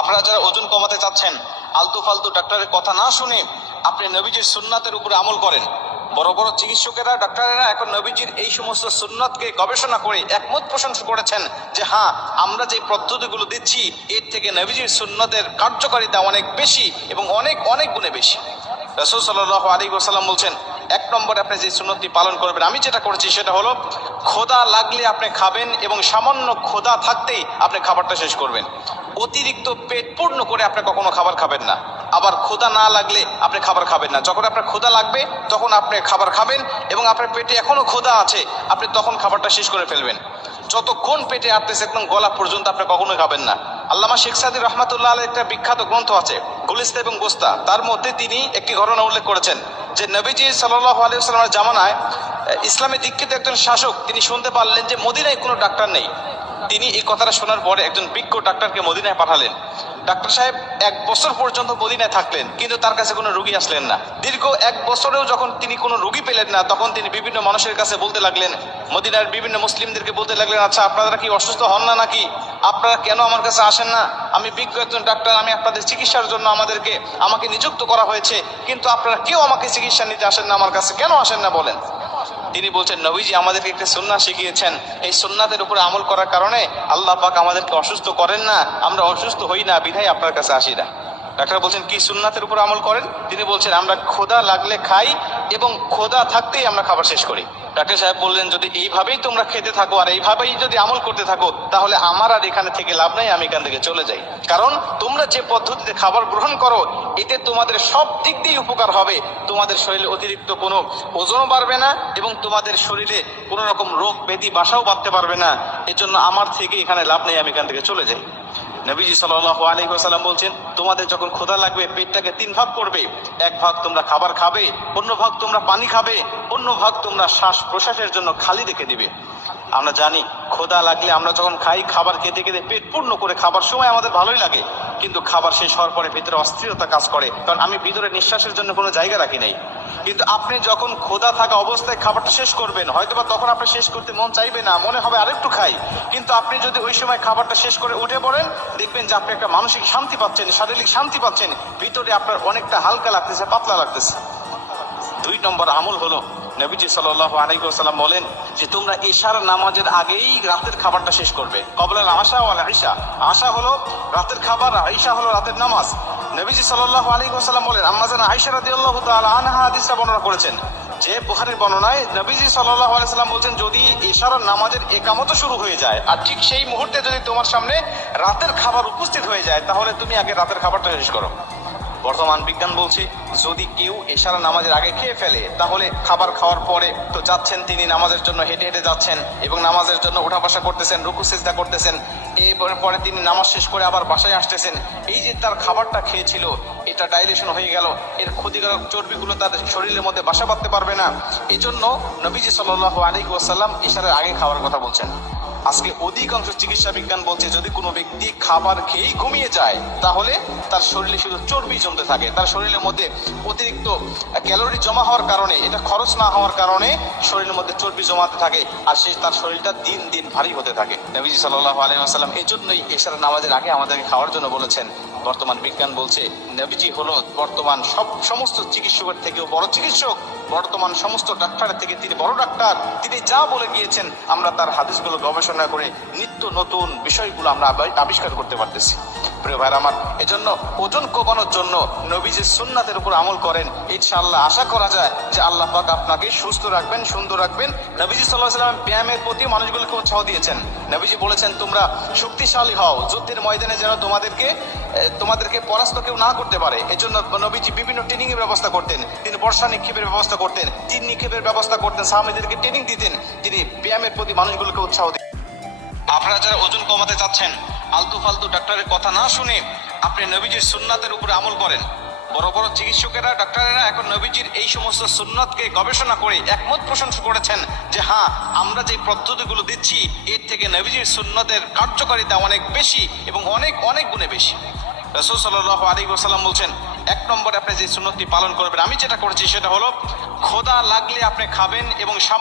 আপনারা যারা ওজন কমাতে চাচ্ছেন, আলতু ফালতু ডাক্তারের কথা না শুনে আপনি নবীজির সুন্নাতের উপরে আমল করেন। বড় বড় চিকিৎসকেরা, ডাক্তারেরা এখন নবীজির এই সমস্ত সুন্নাতকে গবেষণা করে একমত পোষণ করেছেন যে হ্যাঁ, আমরা যে পদ্ধতিগুলো দিচ্ছি এর থেকে নবীজির সুন্নাতের কার্যকারিতা অনেক বেশি এবং অনেক অনেক গুণে বেশি। রাসূল সাল্লাল্লাহু আলাইহি ওয়াসাল্লাম বলছেন, এক নম্বরে আপনি যে সুন্নতটি পালন করবেন, আমি যেটা করেছি সেটা হলো, ক্ষুধা লাগলে আপনি খাবেন এবং সামান্য ক্ষুধা থাকতেই আপনি খাবারটা শেষ করবেন। অতিরিক্ত পেট পূর্ণ করে আপনি কখনো খাবার খাবেন না। আবার ক্ষুধা না লাগলে আপনি খাবার খাবেন না। যখন আপনার ক্ষুধা লাগবে তখন আপনি খাবার খাবেন এবং আপনার পেটে এখনো ক্ষুধা আছে, আপনি তখন খাবারটা শেষ করে ফেলবেন। যতক্ষণ পেটে আটতেছে একদম গলা পর্যন্ত আপনি কখনোই খাবেন না। আল্লামা শেখ সাদী রহমাতুল্লাহ আলাইহির একটা বিখ্যাত গ্রন্থ আছে গুলিস্তা এবং গোস্তা, তার মধ্যে তিনি একটি ঘটনা উল্লেখ করেছেন যে নবীজি সাল্লাল্লাহু আলাইহি ওয়াসাল্লামের জামানায় ইসলামে দীক্ষিত একজন শাসক তিনি শুনতে পারলেন যে মদিনায় কোনো ডাক্তার নেই। তিনি এই কথাটা শোনার পরে একজন বিজ্ঞ ডাক্তারকে মদিনায় পাঠালেন। ডাক্তার সাহেব 1 বছর পর্যন্ত মদিনায় থাকলেন, কিন্তু তার কাছে কোনো রোগী আসলেন না। দীর্ঘ 1 বছরেও যখন তিনি কোনো রোগী পেলেন না, তখন তিনি বিভিন্ন মানুষের কাছে বলতে লাগলেন, মদিনার বিভিন্ন মুসলিমদেরকে বলতে লাগলেন, আচ্ছা আপনারা কি অসুস্থ হন না নাকি? আপনারা কেন আমার কাছে আসেন না? আমি বিজ্ঞ একজন ডাক্তার, আমি আপনাদের চিকিৎসার জন্য আমাকে নিযুক্ত করা হয়েছে, কিন্তু আপনারা কেউ আমাকে চিকিৎসা নিতে আসেন না, আমার কাছে কেন আসেন না বলেন? তিনি বলছেন, নবীজি আমাদেরকে একটা সুন্নাত শিখিয়েছেন, এই সুন্নাতের উপরে আমল করার কারণে আল্লাহ পাক আমাদেরকে অসুস্থ করেন না, আমরা অসুস্থ হই না, বিধায় আপনার কাছে আসি না। ডাক্তার বলছেন, কি সুন্নাতের উপর আমল করেন? তিনি বলছেন, আমরা ক্ষুধা লাগলে খাই এবং ক্ষুধা থাকতেই আমরা খাবার শেষ করি। ডাক্তার সাহেব বললেন, যদি এইভাবেই তোমরা খেতে থাকো আর এইভাবেই যদি আমল করতে থাকো, তাহলে আমার আর এখানে থেকে লাভ নাই, আমি এখান থেকে চলে যাই। কারণ তোমরা যে পদ্ধতিতে খাবার গ্রহণ করো এতে তোমাদের সব দিক দিয়ে উপকার হবে। তোমাদের শরীরে অতিরিক্ত কোনো ওজনও বাড়বে না এবং তোমাদের শরীরে কোনো রকম রোগ ব্যাধি বাসাও বাঁধতে পারবে না। এজন্য আমার থেকে এখানে লাভ নেই, আমি এখান থেকে চলে যাই। নবীজি সাল্লাল্লাহু আলাইহি ওয়াসাল্লাম বলছেন, তোমাদের যখন ক্ষুধা লাগবে পেটটাকে 3 ভাগ করবে। 1 ভাগ তোমরা খাবার খাবে, অন্য ভাগ তোমরা পানি খাবে, অন্য ভাগ তোমরা শ্বাস প্রশ্বাসের জন্য খালি রেখে দিবে। আমরা জানি ক্ষুধা লাগলে আমরা যখন খাই, খাবার খেতে খেতে পেট পূর্ণ করে খাবার সময় আমাদের ভালোই লাগে, কিন্তু খাবার শেষ হওয়ার পরে ভিতরে অস্থিরতা কাজ করে, কারণ আমি ভিতরে নিঃশ্বাসের জন্য কোনো জায়গা রাখি নাই। কিন্তু আপনি যখন ক্ষুধা থাকা অবস্থায় খাবারটা শেষ করবেন, হয়তোবা তখন আপনি শেষ করতে মন চাইবে না, মনে হবে আরেকটু খাই, কিন্তু আপনি যদি ওই সময় খাবারটা শেষ করে উঠে পড়েন, দেখবেন যে আপনি একটা মানসিক শান্তি পাচ্ছেন, শারীরিক শান্তি পাচ্ছেন, ভিতরে আপনার অনেকটা হালকা লাগতেছে, পাতলা লাগতেছে। 2 নম্বর আমল হলো, নবীজি সাল্লাল্লাহু আলাইহি ওয়াসাল্লাম বলেন যে তোমরা ইশার নামাজের আগেই রাতের খাবারটা শেষ করবে। ক্বাবলাল আশা ওয়াল ইশা, আশা হলো রাতের খাবার, ইশা হলো রাতের নামাজ। নবীজি সাল্লাল্লাহু আলাইহি ওয়াসাল্লাম বলেন, আম্মা জানা আয়েশা রাদিয়াল্লাহু তাআলা আনহা হাদিসটা বর্ণনা করেছেন যে বুখারীর বর্ণনায় নবীজি সাল্লাল্লাহু আলাইহি ওয়াসাল্লাম বলেন, যদি ইশার নামাজের ইকামত শুরু হয়ে যায় আর ঠিক সেই মুহূর্তে যদি তোমার সামনে রাতের খাবার উপস্থিত হয়ে যায়, তাহলে তুমি আগে রাতের খাবারটা শেষ করো। বর্তমান বিজ্ঞান বলছে, যদি কেউ এশার নামাজের আগে খেয়ে ফেলে, তাহলে খাবার খাওয়ার পরে তো যাচ্ছেন, তিনি নামাজের জন্য হেঁটে হেঁটে যাচ্ছেন এবং নামাজের জন্য উঠা বসা করতেছেন, রুকু সিজদা করতেছেন, এরপরে তিনি নামাজ শেষ করে আবার বাসায় আসতেছেন। এই যে তার খাবারটা খেয়েছিল, এটা ডাইলেশন হয়ে গেল, এর ক্ষতিকারক চর্বিগুলো তার শরীরের মধ্যে বাসা বাঁধতে পারবে না। এই জন্য নবীজি সাল্লাল্লাহু আলাইহি ওয়াসাল্লাম ইশারের আগে খাওয়ার কথা বলছেন। আজকে অধিকাংশ চিকিৎসা বিজ্ঞান বলছে, যদি কোনো ব্যক্তি খাবার খেয়েই ঘুমিয়ে যায়, তাহলে তার শরীরে শুধু চর্বি জমতে থাকে, তার শরীরের মধ্যে অতিরিক্ত ক্যালোরি জমা হওয়ার কারণে, এটা খরচ না হওয়ার কারণে শরীরের মধ্যে চর্বি জমাতে থাকে, আর তার শরীরটা দিন দিন ভারী হতে থাকে। নবীজি সাল্লাল্লাহু আলাইহি ওয়াসাল্লাম এই জন্যই এশার নামাজের আগে আমাদেরকে খাওয়ার জন্য বলেছেন। বর্তমান বিজ্ঞান বলছে, নবীজি হলো বর্তমান সমস্ত চিকিৎসকের থেকেও বড় চিকিৎসক, বর্তমান সমস্ত ডাক্তারের থেকে তিনি বড় ডাক্তার। তিনি যা বলে গিয়েছেন, আমরা তার হাদিসগুলো গবেষণা করে নিত্য নতুন বিষয়গুলো আমরা আবিষ্কার করতে পারতেছি। প্রিয় ভাইরা আমার, এজন্য ওজন কমানোর জন্য নবীজির সুন্নাতের উপর আমল করেন, ইনশাআল্লাহ আশা করা যায় যে আল্লাহ পাক আপনাকে সুস্থ রাখবেন, সুন্দর রাখবেন। নবীজি সাল্লাল্লাহু আলাইহি ওয়াসাল্লাম ব্যায়ামের প্রতি মানুষগুলোকে উৎসাহ দিয়েছেন। নবীজি বলেছেন, তোমরা শক্তিশালী হও, যুদ্ধের ময়দানে যেন তোমাদেরকে পরাস্ত কেউ না করতে পারে। এজন্য নবীজি বিভিন্ন ট্রেনিং এর ব্যবস্থা করতেন, তিনি বর্ষা নিক্ষেপের ব্যবস্থা করতেন, তীর নিক্ষেপের ব্যবস্থা করতেন, সাহাবীদেরকে ট্রেনিং দিতেন, তিনি ব্যায়ামের প্রতি মানুষগুলোকে উৎসাহ দিতেন। আপনারা যারা ওজন কমাতে চাচ্ছেন, আলতু ফালতু ডাক্তারের কথা না শুনে আপনি নবীজির সুন্নাতের উপরে আমল করেন। বড় বড় চিকিৎসকেরা, ডাক্তারেরা এখন নবীজির এই সমস্ত সুন্নাতকে গবেষণা করে একমত পোষণ করেছেন যে হ্যাঁ, আমরা যে পদ্ধতিগুলো দিচ্ছি এর থেকে নবীজির সুন্নাতের কার্যকারিতা অনেক বেশি এবং অনেক অনেক গুণে বেশি। রাসূল সাল্লাল্লাহু আলাইহি ওয়াসাল্লাম বলছেন, 1 নম্বরে আপনি যে সুন্নতটি পালন করবেন, আমি যেটা করেছি সেটা হলো, ক্ষুধা লাগলে আপনি খাবেন এবং